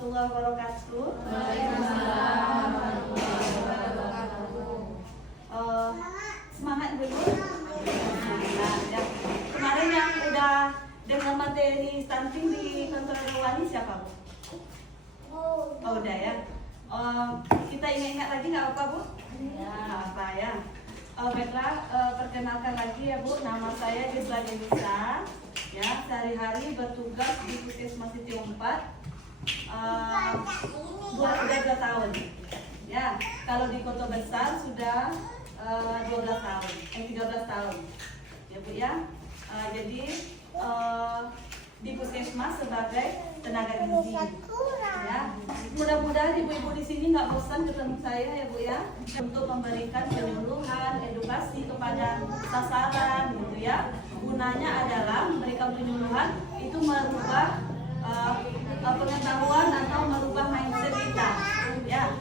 warahmatullahi wabarakatuh. Waalaikumsalam warahmatullahi wabarakatuh. Semangat dulu. Nah, ya. Kemarin yang udah dengar materi stunting di kantor Wani siapa, Bu? Oh, udah ya. Kita ingat-ingat lagi nggak apa, Bu? Ya, apa ya? Baiklah, perkenalkan lagi ya, Bu. Nama saya Gisla Denisa. Ya, sehari-hari bertugas di Puskesmas Siti Umpat. Udah 2 tahun. Ya, kalau di kota besar sudah 12 tahun, 13 tahun. Ya, Bu ya. Jadi di Puskesmas sebagai tenaga gizi. Ya, mudah-mudahan ibu-ibu di sini nggak bosan ketemu saya ya, Bu ya, untuk memberikan penyuluhan, edukasi kepada sasaran gitu ya. Gunanya adalah memberikan penyuluhan itu merubah pengetahuan atau merubah mindset kita. Ya,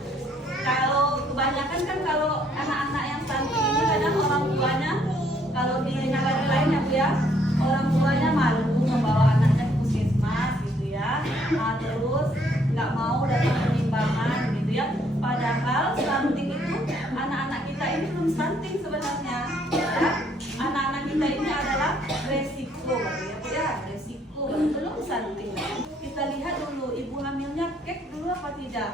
kalau kebanyakan kan kalau anak-anak yang stunting ini kadang orang tuanya, kalau di negara lain ya, Bu ya, orang tuanya malu membawa anaknya ke puskesmas gitu ya. Terus nggak mau datang penimbangan gitu ya. Padahal stunting itu anak-anak kita ini belum stunting sebenarnya. Ya. Anak-anak kita ini adalah resiko ya, resiko belum stunting. Kita lihat dulu ibu hamilnya kek dulu apa tidak,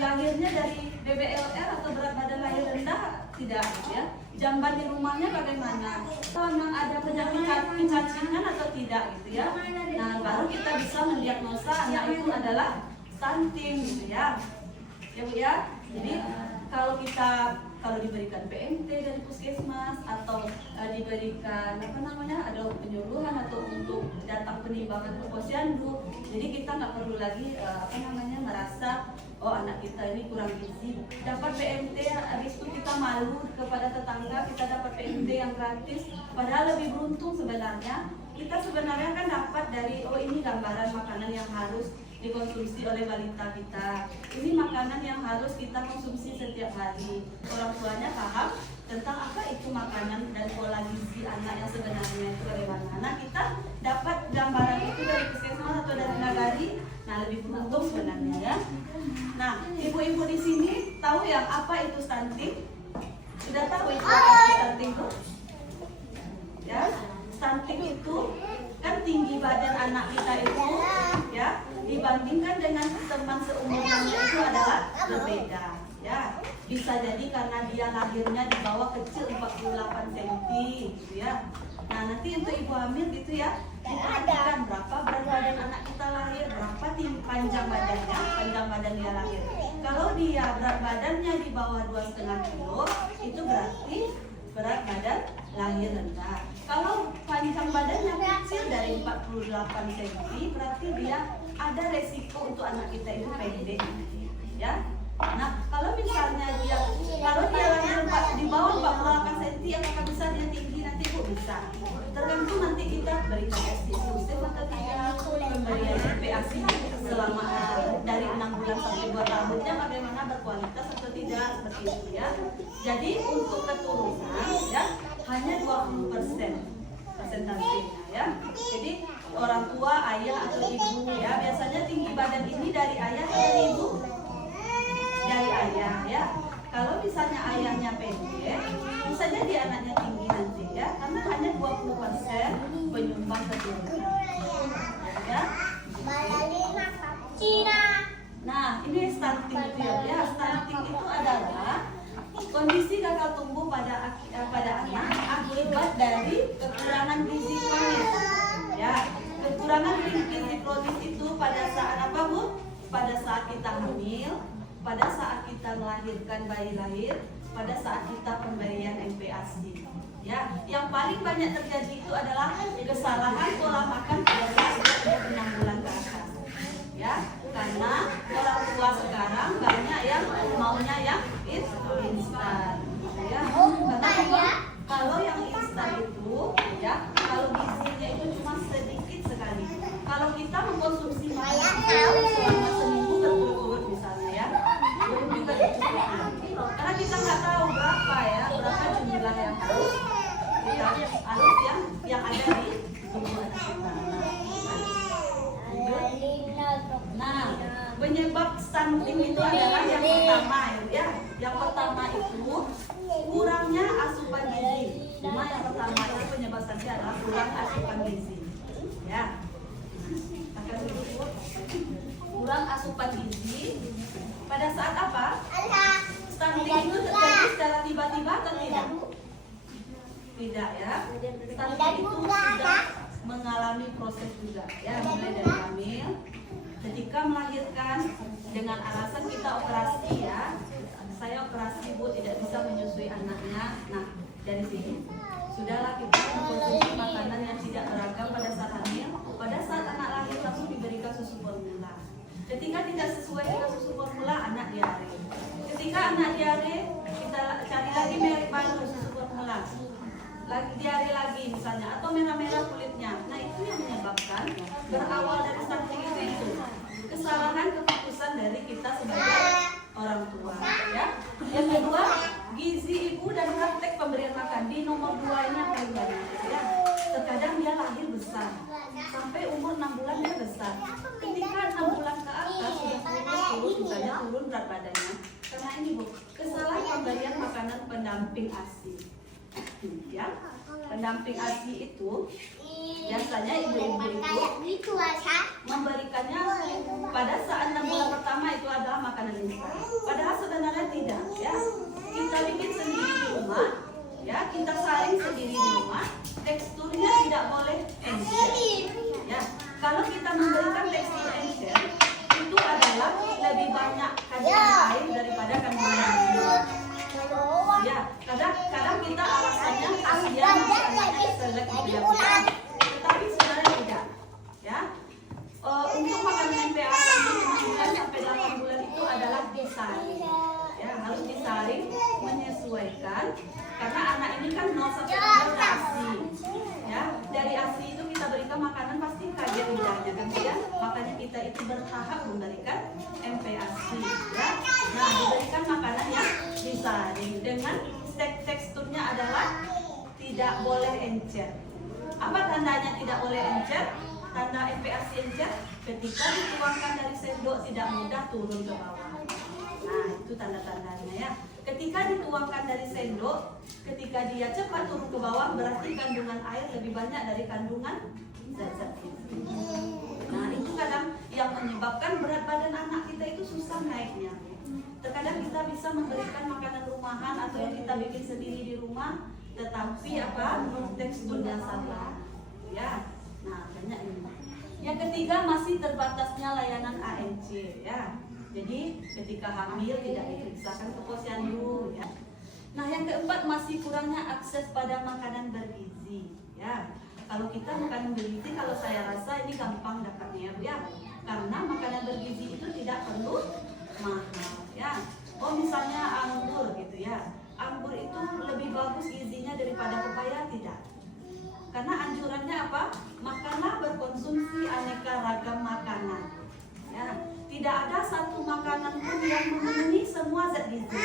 lahirnya dari BBLR atau berat badan lahir rendah tidak ya, jamban di rumahnya bagaimana, memang ada penyakit cacingan atau tidak gitu ya. Nah baru kita bisa mendiagnosa anak itu adalah stunting gitu ya, ya Bu ya. Jadi kalau diberikan PMT dari puskesmas atau diberikan ada penyuluhan atau untuk datang penimbangan ke posyandu, jadi kita nggak perlu lagi merasa oh anak kita ini kurang gizi. Dapat PMT habis itu kita malu kepada tetangga kita dapat PMT yang gratis, padahal lebih beruntung sebenarnya. Kita sebenarnya kan dapat dari ini gambaran makanan yang harus dikonsumsi oleh balita kita. Ini makanan yang harus kita konsumsi setiap hari. Orang tuanya paham tentang apa itu makanan dan pola gizi anak yang sebenarnya itu bagaimana. Nah kita dapat gambaran itu dari puskesmas atau dari nagari. Nah lebih beruntung sebenarnya ya. Nah ibu-ibu di sini tahu ya apa itu stunting? Sudah tahu itu apa itu stunting itu? Ya, stunting itu kan tinggi badan anak kita itu ya dibandingkan dengan teman seumurnya itu adalah berbeda ya. Bisa jadi karena dia lahirnya di bawah kecil 48 cm gitu ya. Nah nanti untuk ibu hamil gitu ya, diperhatikan berapa berat badan anak kita lahir, berapa panjang badan dia lahir. Kalau dia berat badannya di bawah 2,5 kilo, itu berarti berat badan lahir rendah. Kalau panjang badannya kecil dari 48 cm, berarti dia ada resiko untuk anak kita itu pendek ya. Nah kalau misalnya kalau dia lahir di bawah 48 cm, apakah bisa dia tinggi? Nanti Bu bisa, tergantung nanti kita berikan eksklusif atau tidak, pemberian PASI selama dari 6 bulan sampai 2 tahunnya bagaimana, berkualitas atau tidak, seperti itu ya. Jadi untuk keturunan ya hanya 20% persentasenya ya. Jadi orang tua, ayah atau ibu ya, biasanya tinggi badan ini dari ayah atau ibu? Dari ayah ya. Kalau misalnya ayahnya pendek, bisa jadi anaknya tinggi nanti ya, karena hanya 20% penyumbang keturunan ya. Nah ini stunting itu ya. Stunting itu adalah kondisi gagal tumbuh pada anak akibat dari kekurangan gizi kronis ya. Kekurangan gizi kronis itu pada saat apa Bu? Pada saat kita hamil, pada saat kita melahirkan bayi lahir, pada saat kita pemberian MPASI ya. Yang paling banyak terjadi itu adalah kesalahan pola makan pada saat 6 bulan ke atas ya. Karena orang tua sekarang banyak yang maunya yang instan ya. Karena kalau yang instan itu ya, kalau gizinya itu cuma sedikit sekali. Kalau kita mengkonsumsi makanan selama seminggu berturut-turut misalnya ya, belum juga dicukupi. Karena kita nggak tahu berapa jumlah yang harus yang ada di tubuh kita. Nah, penyebab stunting itu adalah yang pertama ya. Yang pertama itu kurangnya asupan gizi. Cuma yang pertama itu penyebab stunting adalah kurang asupan gizi. Ya. Kurang asupan gizi pada saat apa? Stunting itu terjadi secara tiba-tiba atau tidak? Tidak ya. Stunting itu sudah mengalami proses juga ya, mulai dari hamil, ketika melahirkan dengan alasan kita operasi ya, saya operasi bu tidak bisa menyusui anaknya. Nah dari sini sudahlah kita mengkonsumsi makanan yang tidak beragam pada saat hamil. Pada saat anak lahir langsung diberikan susu formula. Ketika tidak sesuai dengan susu formula, anak diare. Ketika anak diare, kita cari lagi merek baru susu formula. Lagi diare lagi misalnya, atau merah-merah kulitnya. Nah itu yang menyebabkan berawal dari stunting itu kesalahan keputusan dari kita sebagai orang tua ya. Yang kedua, gizi ibu dan praktek pemberian makan di nomor 2 ini yang paling banyak ya. Terkadang dia lahir besar, sampai umur 6 bulan dia besar. Ketika 6 bulan ke atas sudah turun misalnya turun berat badannya. Karena ini bu, kesalahan pemberian makanan pendamping ASI. Ya, pendamping ASI itu biasanya ibu-ibu itu memberikannya pada saat 6 bulan pertama itu adalah makanan instan. Padahal sebenarnya tidak ya. Kita bikin sendiri di rumah ya, kita saring sendiri di rumah. Teksturnya tidak boleh encer ya. Kalau kita memberikan tekstur encer itu adalah lebih banyak kandungan air daripada kandungan gizi. Ya, kadang kita alasannya kasihan anaknya selek gitu ya, tetapi sebenarnya tidak. Ya, untuk makanan MPASI sampai 8 bulan itu adalah disaring. Ya, harus disaring menyesuaikan karena anak ini kan 0 sampai 12 ASI. Ya, dari ASI itu kita berikan makanan pasti kaget lidahnya kan ya. Makanya kita itu bertahap memberikan MPASI ya. Nah, diberikan makanan yang disaring dengan teksturnya adalah tidak boleh encer. Apa tandanya tidak boleh encer? Tanda MPASI encer ketika dituangkan dari sendok tidak mudah turun ke bawah. Nah, itu tanda-tandanya ya. Ketika dituangkan dari sendok, ketika dia cepat turun ke bawah berarti kandungan air lebih banyak dari kandungan zat-zat gizi. Nah, itu kadang yang menyebabkan berat badan anak kita itu susah naiknya. Terkadang kita bisa memberikan makanan rumahan atau yang kita bikin sendiri di rumah, tetapi apa? Teksturnya salah. Ya. Nah, banyak ini. Yang ketiga masih terbatasnya layanan ANC ya. Jadi ketika hamil tidak diperiksakan ke posyandu ya. Nah, yang keempat masih kurangnya akses pada makanan bergizi ya. Kalau kita makanan bergizi, kalau saya rasa ini gampang dapatnya ya. Karena makanan bergizi itu tidak perlu mahal ya. Oh misalnya anggur gitu ya. Anggur itu lebih bagus gizinya daripada pepaya tidak. Karena anjurannya apa? Makanlah berkonsumsi aneka ragam makanan. Ya, tidak ada satu makanan pun yang memenuhi semua zat gizi.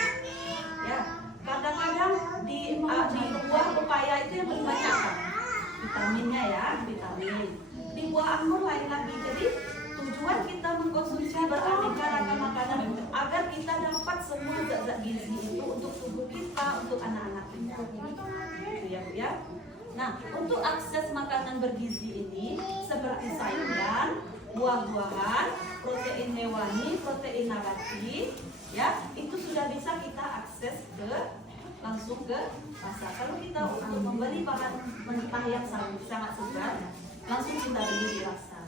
Ya, kadang-kadang di buah pepaya itu yang paling banyak apa? Vitaminnya ya, vitamin. Di buah anggur lain lagi. Jadi tujuan kita mengkonsumsi beraneka ragam makanan agar kita dapat semua zat-zat gizi itu untuk tubuh kita, untuk anak-anak kita. Gitu ya, Bu ya. Nah, untuk akses makanan bergizi ini seperti sayuran, buah-buahan, protein hewani, protein nabati, ya, itu sudah bisa kita akses langsung ke pasar. Kalau kita untuk membeli bahan mentah yang sangat segar, langsung kita beli di pasar.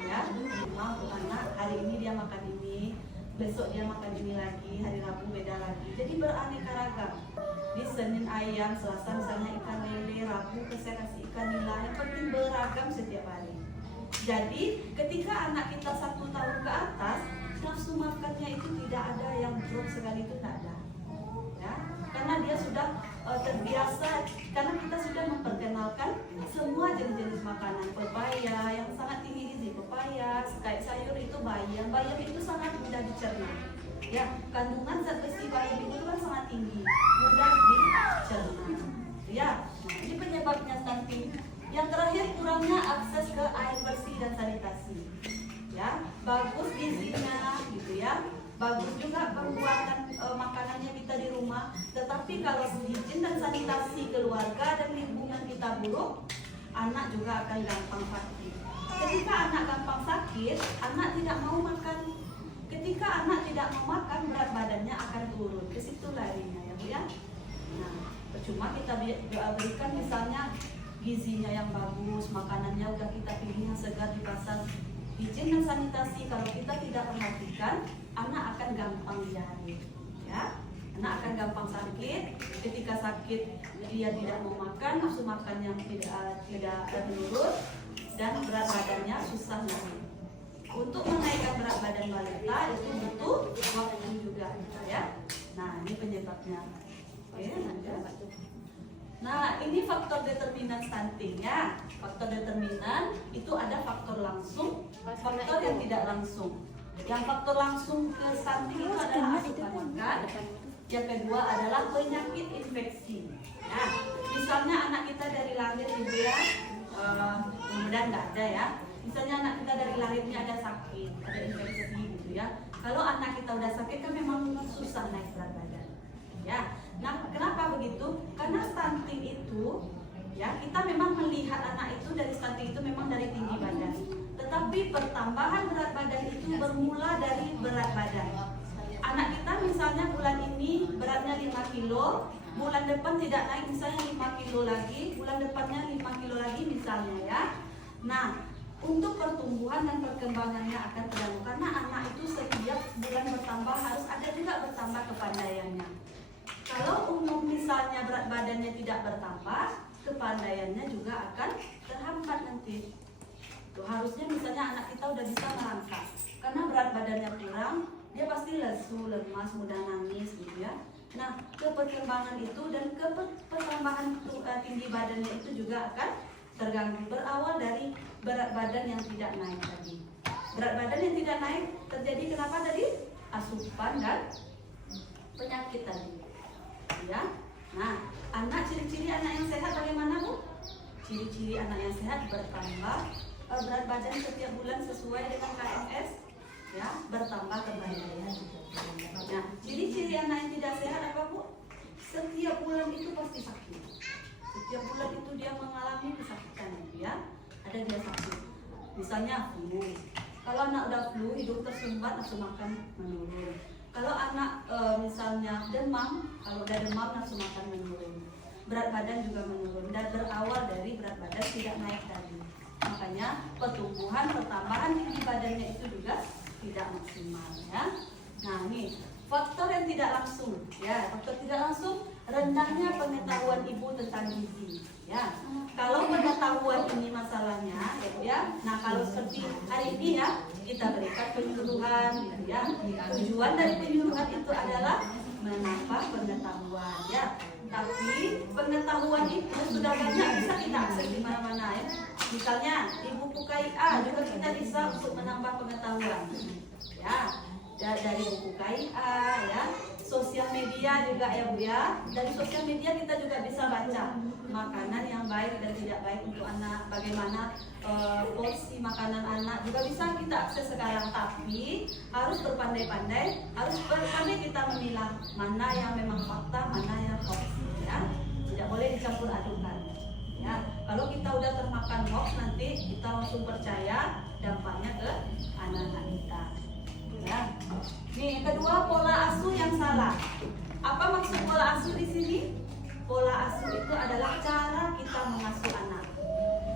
Ya, rumah untuk anak, hari ini dia makan ini, besok dia makan ini lagi, hari Rabu beda lagi. Jadi beraneka ragam. Di Senin ayam, Selasa misalnya ikan lele, Rabu saya kasih ikan nila. Yang penting beragam setiap hari. Jadi ketika anak kita 1 tahun ke atas, nafsu makannya itu tidak ada yang drop sekali itu tidak ada. Ya, karena dia sudah terbiasa, karena kita sudah memperkenalkan semua jenis-jenis makanan. Pepaya yang sangat tinggi gizi, pepaya, kayak sayur itu bayam itu sangat mudah dicerna. Ya, kandungan zat besi bayam itu kan sangat tinggi, mudah dicerna. Ya, ini penyebabnya stunting. Yang terakhir kurangnya akses ke air bersih dan sanitasi. ya, bagus gizinya gitu ya, bagus juga pembuatan makanannya kita di rumah. Tetapi kalau higien dan sanitasi keluarga dan lingkungan kita buruk, anak juga akan gampang sakit. Ketika anak gampang sakit, anak tidak mau makan. Ketika anak tidak mau makan, berat badannya akan turun. Ke situ larinya ya Bu ya. Nah, percuma kita berikan misalnya gizinya yang bagus, makanannya udah kita pilih yang segar di pasar. Higien dan sanitasi kalau kita tidak perhatikan, anak akan gampang diare, ya. Anak akan gampang sakit. Ketika sakit dia tidak mau makan, nafsu makannya tidak menurun, dan berat badannya susah naik. Untuk menaikkan berat badan balita itu butuh waktu juga, ya. Nah, ini penyebabnya. Oke, lanjut. Nah, ini faktor determinan stunting ya. Faktor determinan itu ada faktor langsung, faktor yang tidak langsung. Yang faktor langsung ke stunting itu adalah asupan makan. Yang kedua adalah penyakit infeksi. Nah, misalnya anak kita dari lahir gitu ya, mudah-mudahan nggak ada ya. Misalnya anak kita dari lahirnya ada sakit, ada infeksi gitu ya. Kalau anak kita udah sakit kan memang susah naik berat badan. Ya, nah kenapa begitu? Karena stunting itu, ya kita memang melihat anak itu dari stunting itu memang dari tinggi badan. Tetapi pertambahan berat badan itu bermula dari berat badan. Anak kita misalnya bulan ini beratnya 5 kilo, bulan depan tidak naik misalnya 5 kilo lagi, bulan depannya 5 kilo lagi misalnya ya. Nah, untuk pertumbuhan dan perkembangannya akan terganggu karena anak itu setiap bulan bertambah harus ada juga bertambah kepandaiannya. Kalau umum misalnya berat badannya tidak bertambah, kepandaiannya juga akan terhambat nanti. Tuh, harusnya misalnya anak kita udah bisa merangkak, karena berat badannya kurang, dia pasti lesu, lemas, mudah nangis gitu ya. Nah, ke perkembangan itu dan ke pertambahan tinggi badannya itu juga akan terganggu. Berawal dari berat badan yang tidak naik tadi. Berat badan yang tidak naik terjadi kenapa tadi? Asupan dan penyakit tadi. Ya. Nah, ciri-ciri anak yang sehat bagaimana Bu? Ciri-ciri anak yang sehat bertambah berat badan setiap bulan sesuai dengan KMS, ya, bertambah kepandaian. Nah, ciri-ciri anak yang tidak sehat apa Bu? Setiap bulan itu pasti sakit. Setiap bulan itu dia mengalami kesakitan ya. Ada dia sakit. Misalnya flu. Kalau anak udah flu, hidung tersumbat, nafsu makan menurun. Kalau anak misalnya demam, kalau udah demam nafsu makan menurun. Berat badan juga menurun dan berawal dari berat badan tidak naik tadi. Makanya pertambahan tinggi badannya itu juga tidak maksimal ya. Nah, ini faktor yang tidak langsung ya. Faktor tidak langsung, rendahnya pengetahuan ibu tentang gizi ya. Kalau pengetahuan ini masalahnya ya. Nah, kalau seperti hari ini ya, kita berikan penyuluhan ya. Tujuan dari penyuluhan itu adalah menambah pengetahuan ya. Tapi pengetahuan itu sudah banyak bisa kita akses di mana-mana ya. Misalnya di buku KIA juga kita bisa untuk menambah pengetahuan ya. Dari buku KIA ya, sosial media juga ya Bu ya. Dari sosial media kita juga bisa baca makanan yang baik dan tidak baik untuk anak, bagaimana porsi makanan anak juga bisa kita akses sekarang. Tapi harus berpandai-pandai, harus berpandai kita memilah mana yang memang fakta, mana yang hoax ya. Tidak boleh dicampur adukan ya. Kalau kita udah termakan hoax nanti kita langsung percaya, dampaknya ke anak-anak kita. Ya. Nih, kedua, pola asuh yang salah. Apa maksud pola asuh di sini? Pola asuh itu adalah cara kita mengasuh anak.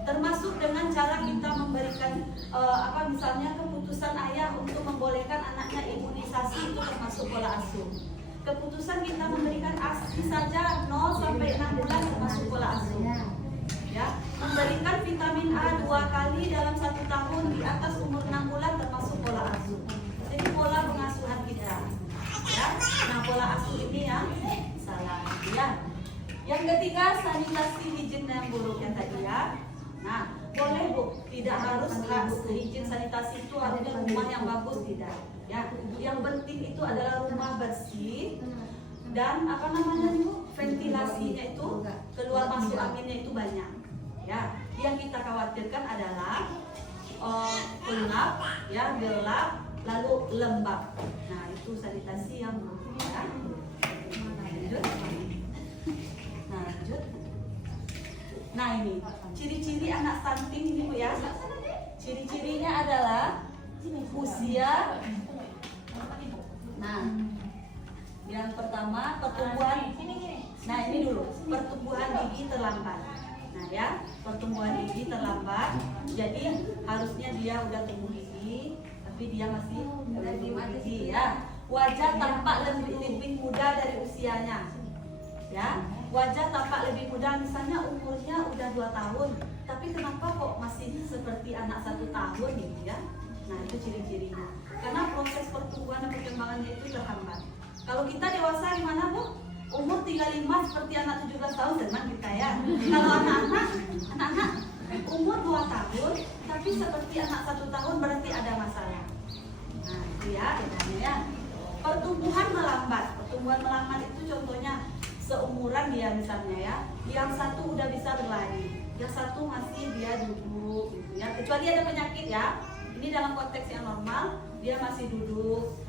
Termasuk dengan cara kita memberikan misalnya keputusan ayah untuk membolehkan anaknya imunisasi, itu termasuk pola asuh. Keputusan kita memberikan ASI saja 0 sampai 6 bulan termasuk pola asuh. Ya, memberikan vitamin A 2 kali dalam 1 tahun di atas umur 6 bulan termasuk pola asuh. Jadi pola pengasuhan kita, ya. Nah, pola asuh ini yang salah, ya. Yang ketiga, sanitasi higien yang buruk yang tadi ya. Nah, boleh Bu, tidak harus higien sanitasi itu harusnya rumah yang bagus, tidak. Ya, yang penting itu adalah rumah bersih dan ventilasinya itu keluar masuk anginnya itu banyak. Ya, yang kita khawatirkan adalah pengap, ya, gelap, lalu lembab. Nah, itu sanitasi yang buruk ya. Lanjut. Nah, lanjut. Nah, ini ciri-ciri anak stunting ini Bu ya. Ciri-cirinya adalah usia. Nah, yang pertama pertumbuhan. Nah, ini dulu pertumbuhan gigi terlambat. Nah ya, pertumbuhan gigi terlambat. Jadi harusnya dia udah tumbuh gigi, tapi dia masih belum tumbuh gigi ya. Wajah tampak lebih muda dari usianya. Ya, wajah tampak lebih muda, misalnya umurnya udah 2 tahun, tapi kenapa kok masih seperti anak 1 tahun gitu ya? Nah, itu ciri-cirinya. Karena proses pertumbuhan dan perkembangannya itu terhambat. Kalau kita dewasa gimana Bu? Umur 35 seperti anak 17 tahun teman kita ya. Kalau anak-anak umur 2 tahun tapi seperti anak 1 tahun berarti ada masalah. Nah, itu ya bedanya ya. Pertumbuhan melambat. Pertumbuhan melambat itu contohnya seumuran dia misalnya ya. Yang satu udah bisa berlari, yang satu masih dia duduk gitu ya. Kecuali ada penyakit ya. Ini dalam konteks yang normal, dia masih duduk,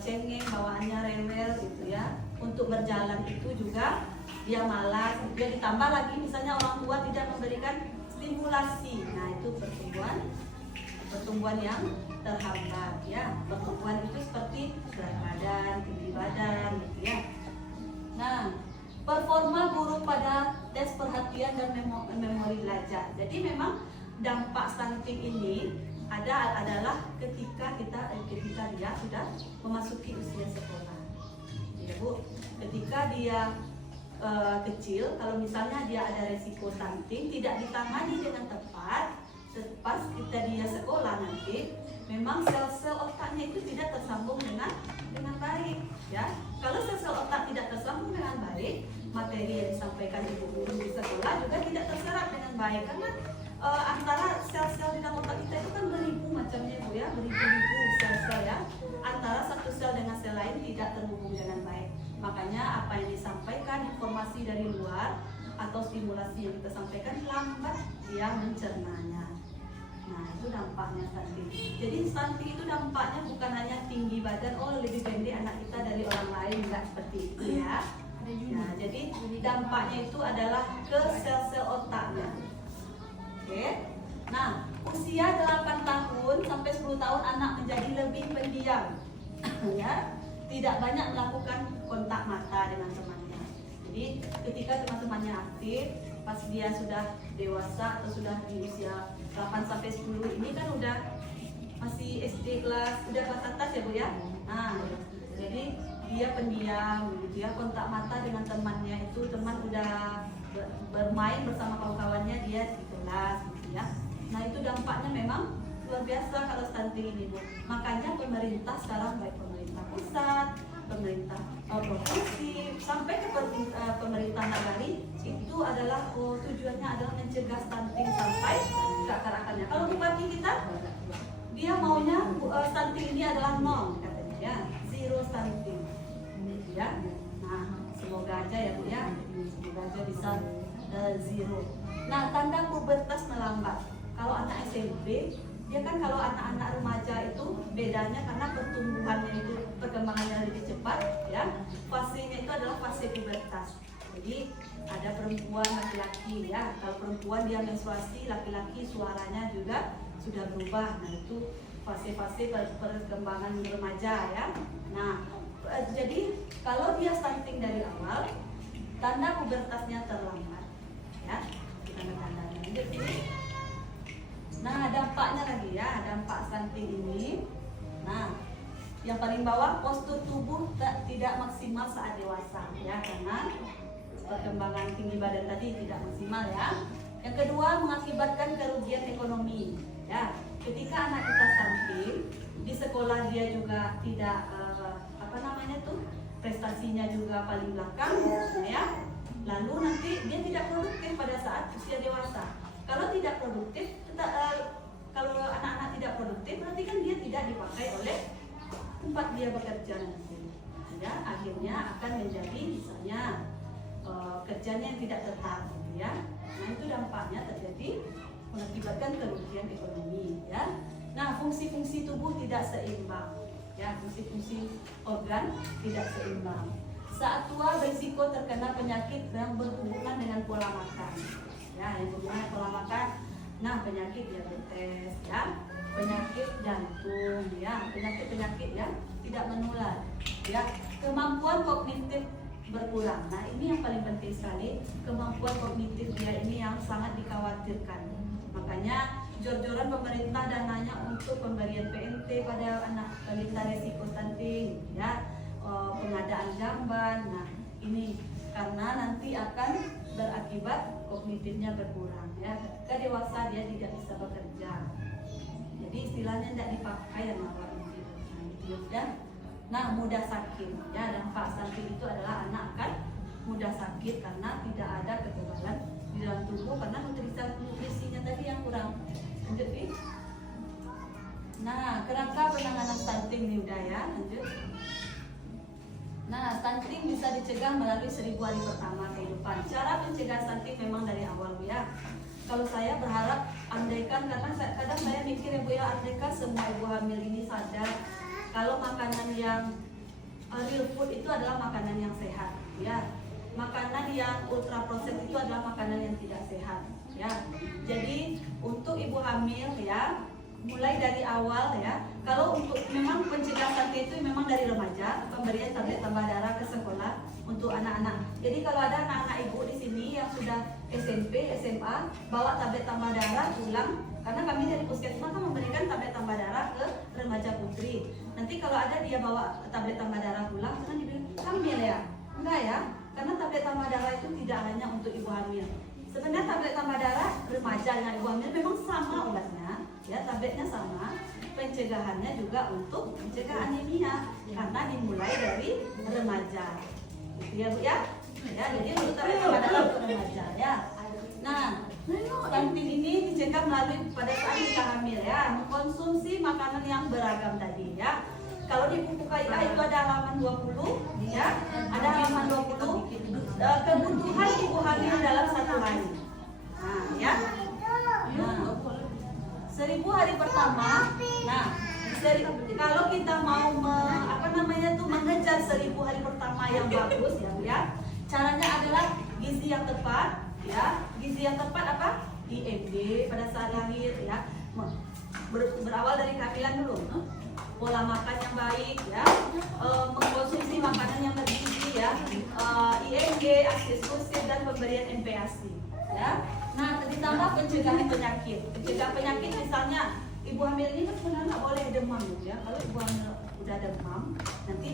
cengeng, bawaannya rewel gitu ya. Untuk berjalan itu juga dia malas. Dia ditambah lagi misalnya orang tua tidak memberikan stimulasi. Nah, itu pertumbuhan yang terhambat ya. Pertumbuhan itu seperti berat badan, tinggi badan gitu ya. Nah, performa buruk pada tes perhatian dan memori belajar. Jadi memang dampak stunting ini adalah ketika dia sudah memasuki usia sekolah. Ya Bu, ketika dia kecil, kalau misalnya dia ada resiko stunting tidak ditangani dengan tepat, pas dia sekolah nanti, memang sel-sel otaknya itu tidak tersambung dengan baik, ya. Kalau sel-sel otak tidak tersambung dengan baik, materi yang disampaikan ibu guru di sekolah juga tidak terserap dengan baik, karena antara sel-sel di dalam otak kita itu kan beribu macamnya Bu ya, beribu-ribu sel-sel ya. Antara satu sel dengan sel lain tidak terhubung dengan baik. Makanya apa yang disampaikan, informasi dari luar atau stimulasi yang kita sampaikan lambat dia mencernanya. Nah, itu dampaknya stunting. Jadi stunting itu dampaknya bukan hanya tinggi badan, lebih pendek anak kita dari orang lain, enggak seperti itu ya. Nah, jadi dampaknya itu adalah ke sel-sel otaknya. Oke. Nah, usia 8 tahun sampai 10 tahun anak menjadi lebih pendiam. Ya, tidak banyak melakukan kontak mata dengan temannya. Jadi, ketika teman-temannya aktif, pas dia sudah dewasa atau sudah di usia 8 sampai 10 ini kan udah masih SD kelas, udah kelas atas ya Bu ya. Nah, jadi dia pendiam gitu ya, kontak mata dengan temannya itu, teman udah bermain bersama kawan-kawannya, dia di kelas gitu ya. Nah, itu dampaknya memang luar biasa kalau stunting ini Bu. Makanya pemerintah sekarang, baik pemerintah pusat, pemerintah provinsi sampai ke pemerintah nagari itu adalah tujuannya adalah mencegah stunting sampai ke akar-akarnya. Kalau bupati kita dia maunya stunting ini adalah 0 katanya ya, 0 stunting ya. Nah, semoga aja ya Bu ya, semoga aja bisa 0. Nah, tanda pubertas melambat. Kalau anak SMP, dia kan kalau anak-anak remaja itu bedanya karena pertumbuhannya itu, perkembangannya lebih cepat ya. Fasenya itu adalah fase pubertas. Jadi ada perempuan, laki-laki ya. Kalau perempuan dia menstruasi, laki-laki suaranya juga sudah berubah. Nah, itu fase-fase perkembangan remaja ya. Nah, jadi kalau dia stunting dari awal, tanda pubertasnya terlambat ya. Tanda-tandanya ini. Nah, dampaknya lagi ya, dampak stunting ini. Nah, yang paling bawah, postur tubuh tidak maksimal saat dewasa ya, karena perkembangan tinggi badan tadi tidak maksimal ya. Yang kedua, mengakibatkan kerugian ekonomi ya. Ketika anak kita stunting, di sekolah dia juga tidak prestasinya juga paling belakang ya. Lalu nanti dia tidak produktif pada saat usia dewasa. Kalau tidak produktif, kalau anak-anak tidak produktif, berarti kan dia tidak dipakai oleh tempat dia bekerja nanti. Ya, akhirnya akan menjadi misalnya kerjanya yang tidak tetap, gitu ya. Nah, itu dampaknya terjadi mengakibatkan kerugian ekonomi, ya. Nah, fungsi-fungsi tubuh tidak seimbang, ya, fungsi-fungsi organ tidak seimbang. Saat tua berisiko terkena penyakit yang berhubungan dengan pola makan, ya, yang berhubungan dengan pola makan. Nah, penyakit diabetes, ya, penyakit jantung, ya, penyakit-penyakit yang tidak menular, ya, kemampuan kognitif berkurang. Nah, ini yang paling penting sekali, kemampuan kognitif dia ini yang sangat dikhawatirkan. Makanya jor-joran pemerintah dananya untuk pemberian PNT pada anak balita resiko stunting, ya, pengadaan jamban. Nah, ini karena nanti akan berakibat kognitifnya berkurang, ya. Ketika dewasa dia tidak bisa bekerja. Jadi istilahnya tidak dipakai yang awal itu, ya. Nah, mudah sakit, ya. Dampak stunting itu adalah anak akan mudah sakit karena tidak ada kekebalan di dalam tubuh karena nutrisinya tadi yang kurang. Lanjut, Pi. Nah, kerangka penanganan stunting nih udah, ya. Lanjut. Nah, stunting bisa dicegah melalui 1000 hari pertama kehidupan. Cara mencegah stunting memang dari awal, Bu, ya. Kalau saya berharap andaikan, kadang saya mikir ya Bu ya, andaikan semua ibu hamil ini sadar kalau makanan yang real food itu adalah makanan yang sehat, ya. Makanan yang ultra proses itu adalah makanan yang tidak sehat, ya. Jadi untuk ibu hamil, ya, mulai dari awal, ya. Kalau untuk memang pencegah stunting itu memang dari remaja, pemberian tablet tambah darah ke sekolah untuk anak-anak. Jadi kalau ada anak-anak ibu di sini yang sudah SMP, SMA, bawa tablet tambah darah pulang, karena kami dari puskesmas kan memberikan tablet tambah darah ke remaja putri. Nanti kalau ada dia bawa tablet tambah darah pulang, jangan dibilang hamil ya, enggak ya, karena tablet tambah darah itu tidak hanya untuk ibu hamil. Sebenarnya tablet tambah darah remaja dengan ibu hamil memang sama obatnya, ya, tabletnya sama. Pencegahannya juga untuk mencegah anemia karena dimulai dari remaja, gitu ya Bu, ya. Ya, jadi untuk tablet tambah darah untuk remaja, ya. Nah, stunting ini dicegah melalui pada saat kita hamil, ya, mengkonsumsi makanan yang beragam tadi, ya. Kalau di buku KIA itu ada halaman 20, ya, ada halaman 20 kebutuhan ibu hamil dalam 1 hari. Nah, ya. Nah, 1000 hari pertama. Nah, kalau kita mau mengejar 1000 hari pertama yang bagus, ya Bu, ya. Caranya adalah gizi yang tepat, ya. Gizi yang tepat apa? IMG pada saat lahir, ya. Berawal dari kehamilan dulu. Pola makan yang baik, ya. Mengkonsumsi makanan yang bergizi, ya. IMG, akses dan pemberian MPASI, ya. Nah, ditambah pencegahan penyakit. Pencegahan penyakit misalnya ibu hamil ini kan sebenarnya nggak boleh demam, ya. Kalau ibu hamil udah demam, nanti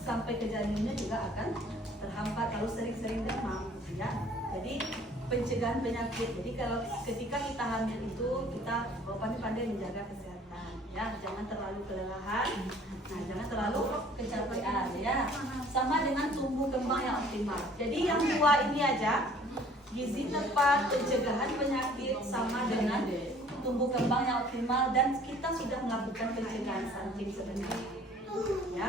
sampai ke janinnya juga akan terhambat kalau sering-sering demam, ya. Jadi pencegahan penyakit. Jadi kalau ketika kita hamil itu kita pandai-pandai menjaga kesehatan, ya. Jangan terlalu kelelahan, nah jangan terlalu kecapean, ya. Sama dengan tumbuh kembang yang optimal. Jadi yang 2 ini aja, gizi tepat, pencegahan penyakit, sama dengan tumbuh kembang yang optimal, dan kita sudah melakukan pencegahan stunting sebenarnya, ya.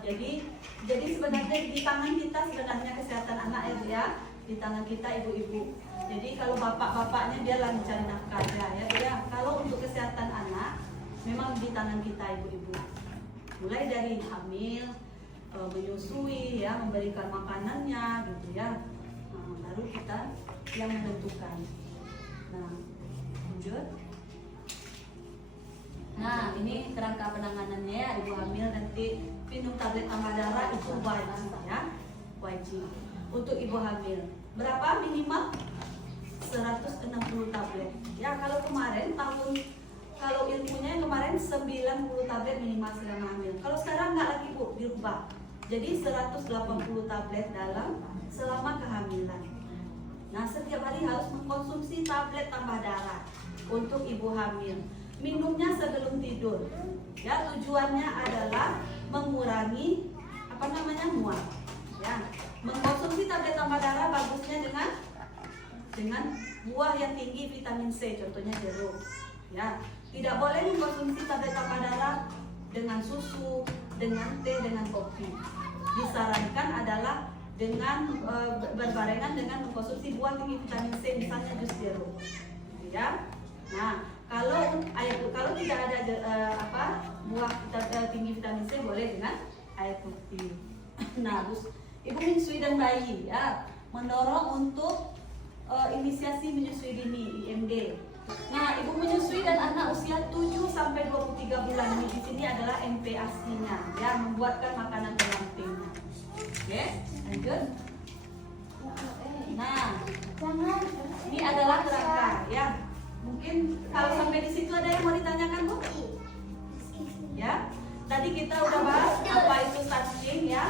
Jadi sebenarnya di tangan kita sebenarnya kesehatan anak, ya, di tangan kita ibu-ibu. Jadi kalau bapak-bapaknya dia lagi cari nafkah aja, ya. Kalau untuk kesehatan anak memang di tangan kita ibu-ibu. Mulai dari hamil, menyusui, ya, memberikan makanannya, gitu, ya. Baru kita yang menentukan. Nah, lanjut. Nah, ini kerangka penanganannya, ya. Ibu hamil nanti minum tablet tambah darah itu wajib, ya. Wajib untuk ibu hamil. Berapa minimal? 160 tablet. Ya, kalau kemarin kalau ilmunya kemarin 90 tablet minimal selama hamil. Kalau sekarang nggak lagi Bu, dirubah. Jadi 180 tablet dalam selama kehamilan. Nah, setiap hari harus mengkonsumsi tablet tambah darah untuk ibu hamil. Minumnya sebelum tidur. Ya, tujuannya adalah mengurangi mual. Ya, mengkonsumsi tablet tambah darah bagusnya dengan buah yang tinggi vitamin C, contohnya jeruk. Ya, tidak boleh mengkonsumsi tablet tambah darah dengan susu, dengan teh, dengan kopi. Disarankan adalah dengan berbarengan dengan mengkonsumsi buah tinggi vitamin C, misalnya jus jeruk, ya. Nah, kalau tidak ada buah tinggi vitamin C, boleh dengan air putih. Nah, terus ibu menyusui dan bayi ya, mendorong untuk inisiasi menyusui dini IMD. Nah, ibu menyusui dan anak usia 7 sampai 23 bulan ini di sini adalah MPASI-nya ya, membuatkan makanan pendamping. Oke, lanjut. Nah, ini adalah kerangka ya. Mungkin kalau sampai di situ ada yang mau ditanyakan, Bu? Ya. Tadi kita udah bahas apa itu stunting ya.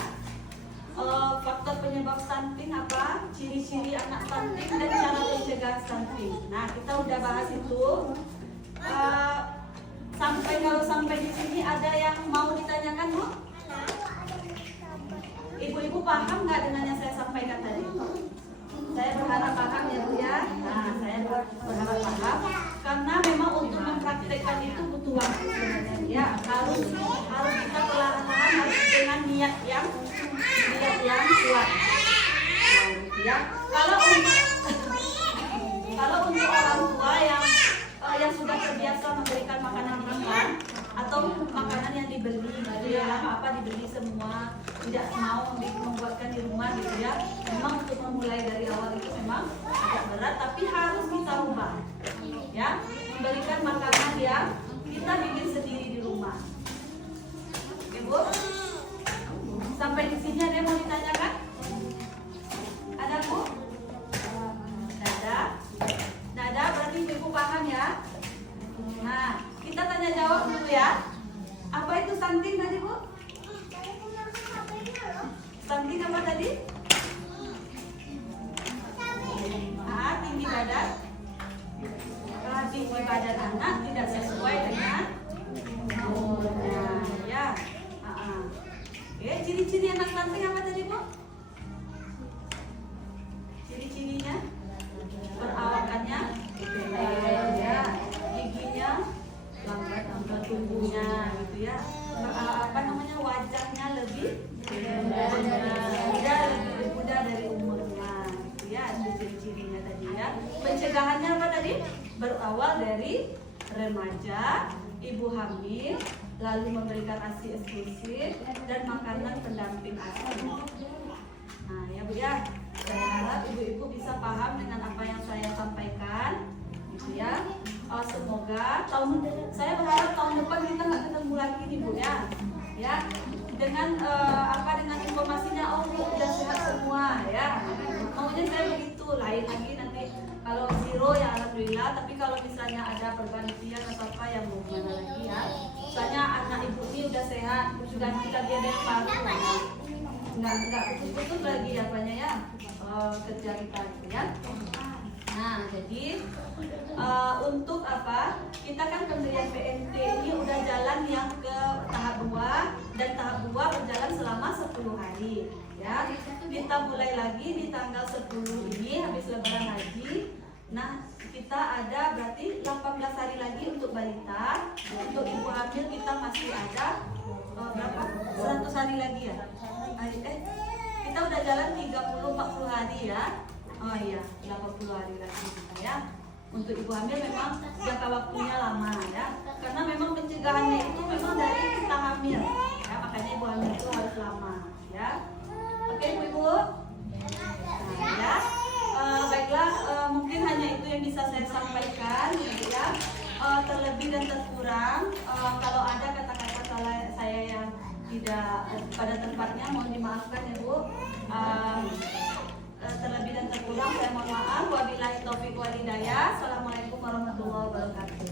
Faktor penyebab stunting apa? Ciri-ciri anak stunting dan cara mencegah stunting. Nah, kita udah bahas itu. Kalau sampai di sini ada yang mau ditanyakan, Bu? Ibu-ibu paham nggak dengan yang saya sampaikan tadi? Saya berharap paham ya, Bu ya. Nah, saya berharap paham karena memang untuk mempraktekkan itu butuh waktu sebenarnya ya. Harus kita perlahan-lahan, harus dengan niat yang kuat. Nah, gitu ya. Kalau untuk orang tua yang sudah terbiasa memberikan makanan ringan atau makanan yang dibeli gitu ya, dibeli semua, tidak mau membuatkan di rumah gitu ya. Memang untuk memulai dari awal itu memang agak berat, tapi harus kita ubah ya, memberikan makanan yang kita bikin sendiri di rumah. Oke, Bu? Sampai di sini ada yang mau ditanyakan? Ada, Bu? Nggak ada, berarti ibu paham ya. Nah, kita tanya jawab dulu ya. Apa itu stunting tadi, Bu? Stunting apa tadi? Tinggi badan. Tinggi badan anak tidak sesuai dengan umurnya ya. Oke, ciri-ciri anak stunting apa tadi, Bu? Ciri-cirinya? Perawakannya ya, giginya lambat tumbuhnya gitu ya. Wajahnya lebih muda dari umurnya gitu ya. Itu ciri-cirinya tadi ya. Pencegahannya apa tadi? Berawal dari remaja, ibu hamil, lalu memberikan ASI eksklusif dan makanan pendamping ASI. Nah ya, Bu ya, saya harap ibu-ibu bisa paham dengan apa yang saya sampaikan gitu ya. Semoga saya berharap tahun depan kita nggak ketemu lagi nih, Bu ya. Ya, dengan dengan informasinya, Bu udah sehat semua ya. Maunya saya begitu, lain lagi nanti kalau zero ya alhamdulillah, tapi kalau misalnya ada pergantian atau apa yang mau gimana lagi ya. Misalnya anak ibu ini udah sehat, sudah kita biar yang baru. Nggak putus-putus lagi apanya ya, kerja kita gitu ya. Nah, jadi untuk apa? Kita kan pemberian PNT ini udah jalan yang ke tahap 2 dan tahap 2 berjalan selama 10 hari ya. Kita mulai lagi di tanggal 10 ini habis lebaran haji. Nah, kita ada berarti 18 hari lagi untuk balita. Untuk ibu hamil kita masih ada berapa? 100 hari lagi ya. Kita udah jalan 30-40 hari ya. Oh iya, 80 hari lagi kita ya. Untuk ibu hamil memang jangka waktunya lama ya. Karena memang pencegahannya itu memang dari kita hamil ya, makanya ibu hamil itu harus lama ya. Oke, ibu. Nah, ya. Baiklah, mungkin hanya itu yang bisa saya sampaikan gitu ya. Terlebih dan terkurang kalau ada kata-kata salah saya yang tidak pada tempatnya mohon dimaafkan ya, Bu. Terlebih dan terkurang saya mohon maaf. Wabillahi taufiq wal hidayah. Assalamualaikum warahmatullahi wabarakatuh.